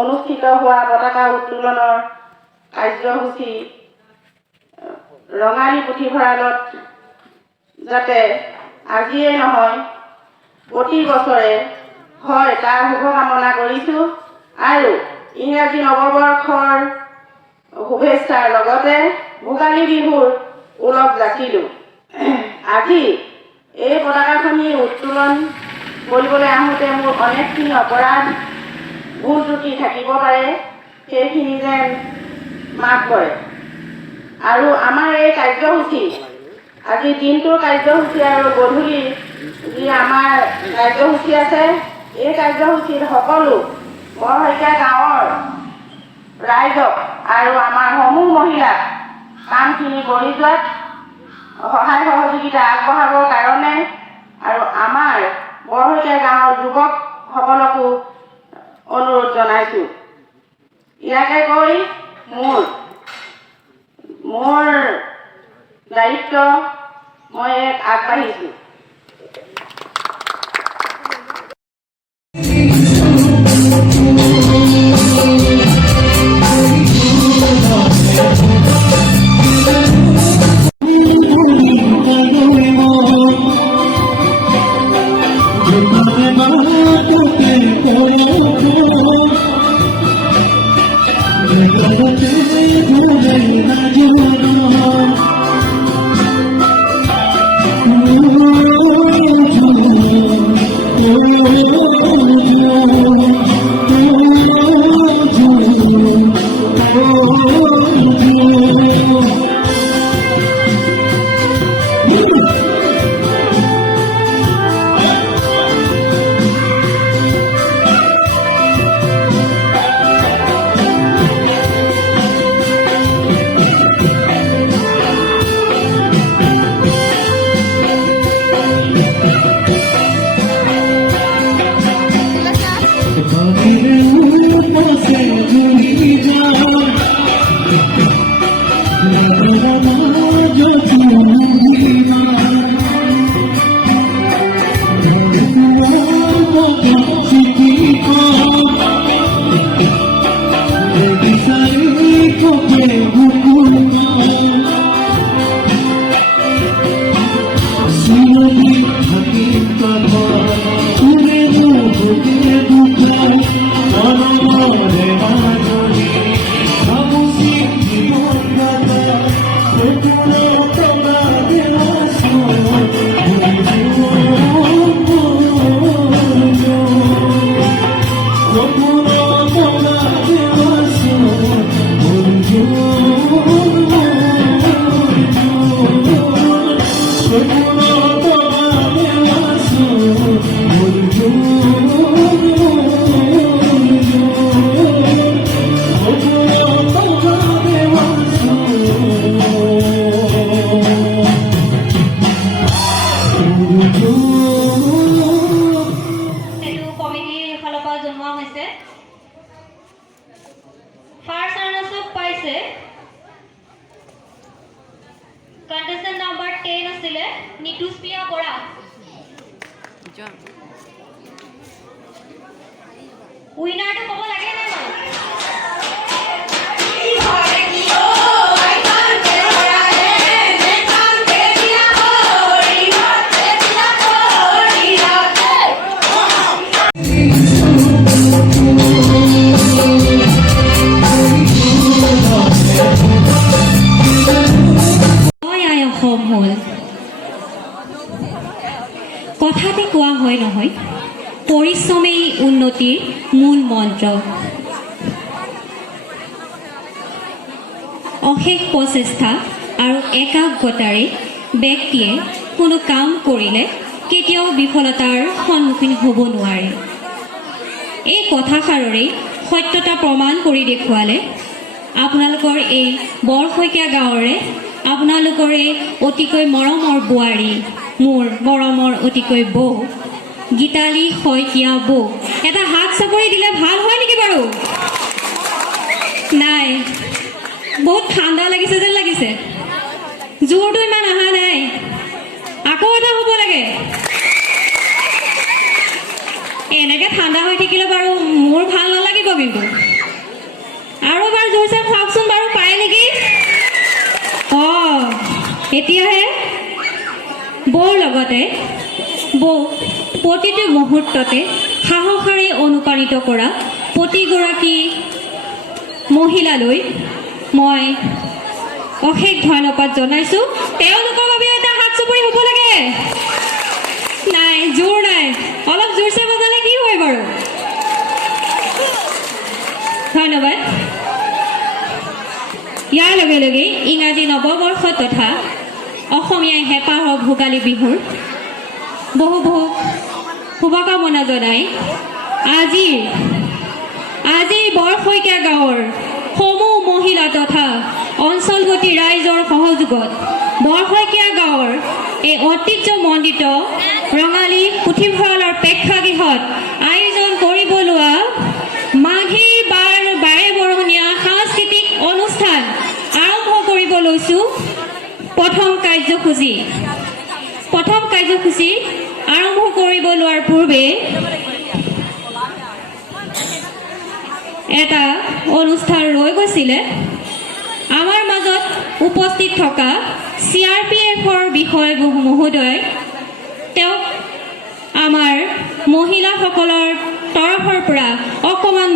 অনুষ্ঠিত হোৱা পতাকা উত্তোলনৰ কাৰ্যসূচী ৰঙালী পুথিভঁৰালত যাতে আজিয়ে নহয় প্ৰতি বছৰে হয় তাৰ শুভকামনা কৰিছোঁ আৰু ইংৰাজী নৱবৰ্ষৰ শুভেচ্ছাৰ লগতে ভোগালী বিহুৰ ওলগ যাচিলোঁ। আজি এই পতাকাখনি উত্তোলন কৰিবলৈ আহোঁতে মোৰ অনেকখিনি অপৰাধ ভুল ত্ৰুটি থাকিব পাৰে, সেইখিনি যেন মাফ কৰে। আৰু আমাৰ এই কাৰ্যসূচী আজি দিনটোৰ কাৰ্যসূচী আৰু গধূলি যি আমাৰ কাৰ্যসূচী আছে, এই কাৰ্যসূচীত সকলো বৰশইকীয়া গাঁৱৰ ৰাইজক আৰু আমাৰ সমূহ মহিলাক কামখিনি কৰি যোৱাত সহায় সহযোগিতা আগবঢ়াবৰ কাৰণে আৰু আমাৰ বৰশইকীয়া গাঁৱৰ যুৱকসকলকো অনুৰোধ জনাইছোঁ। ইয়াকে কৈ মোৰ দায়িত্ব মই আগবাঢ়িছোঁ। Contestant number 10 asile Nituspia Bora. Winner to kobo lage na ma. কথাতে কোৱা হয় নহয় পৰিশ্ৰমেই উন্নতিৰ মূল মন্ত্ৰ। অশেষ প্ৰচেষ্টা আৰু একাগ্ৰতাৰে ব্যক্তিয়ে কোনো কাম কৰিলে কেতিয়াও বিফলতাৰ সন্মুখীন হ'ব নোৱাৰে। এই কথাষাৰৰে সত্যতা প্ৰমাণ কৰি দেখুৱালে আপোনালোকৰ এই বৰশইকীয়া গাঁৱৰে আপোনালোকৰ এই অতিকৈ মৰমৰ বোৱাৰী, মোৰ মৰমৰ অতিকৈ বৌ গীতালী শইকীয়া বৌ। এটা হাত চাপৰি দিলে ভাল হয় নেকি বাৰু? নাই, বহুত ঠাণ্ডা লাগিছে যেন লাগিছে জোৰটো ইমান অহা নাই আকৌ এটা হ'ব লাগে এনেকৈ ঠাণ্ডা হৈ থাকিলে বাৰু মোৰ ভাল নালাগিব কিন্তু আৰু এবাৰ জোৰছে চাওকচোন বাৰু পায় নেকি অঁ এতিয়াহে বৌৰ লগতে বৌ প্ৰতিটো মুহূৰ্ততে সাহসেৰে অনুপ্ৰাণিত কৰা প্ৰতিগৰাকী মহিলালৈ মই অশেষ ধন্যবাদ জনাইছোঁ তেওঁলোকৰ বাবে এটা হাত চুপৰি হ'ব লাগে নাই জোৰ নাই অলপ জোৰছে বজালে কি হয় বাৰু ধন্যবাদ ইয়াৰ লগে লগে ইংৰাজী নৱবৰ্ষ তথা অসমীয়াই হেঁপাহৰ ভোগালী বিহুৰ বহু বহু শুভকামনা জনাই আজি বৰশইকীয়া গাঁৱৰ সমূহ মহিলা তথা অঞ্চলগতি ৰাইজৰ সহযোগত বৰশইকীয়া গাঁৱৰ এই ঐতিহ্যমণ্ডিত ৰঙালী পুথিভঁৰালৰ প্ৰেক্ষাগৃহত আয়োজন কৰিব লোৱা মাঘী বাৰে বৰণীয়া সাংস্কৃতিক অনুষ্ঠান আৰম্ভ কৰিব লৈছোঁ প্ৰথম কাৰ্যসূচী আৰম্ভ কৰিব লোৱাৰ পূৰ্বে এটা অনুষ্ঠান ৰৈ গৈছিলে আমাৰ মাজত উপস্থিত থকা CRPFৰ বিষয় মহোদয় তেওঁক আমাৰ মহিলাসকলৰ তৰফৰ পৰা অকণমান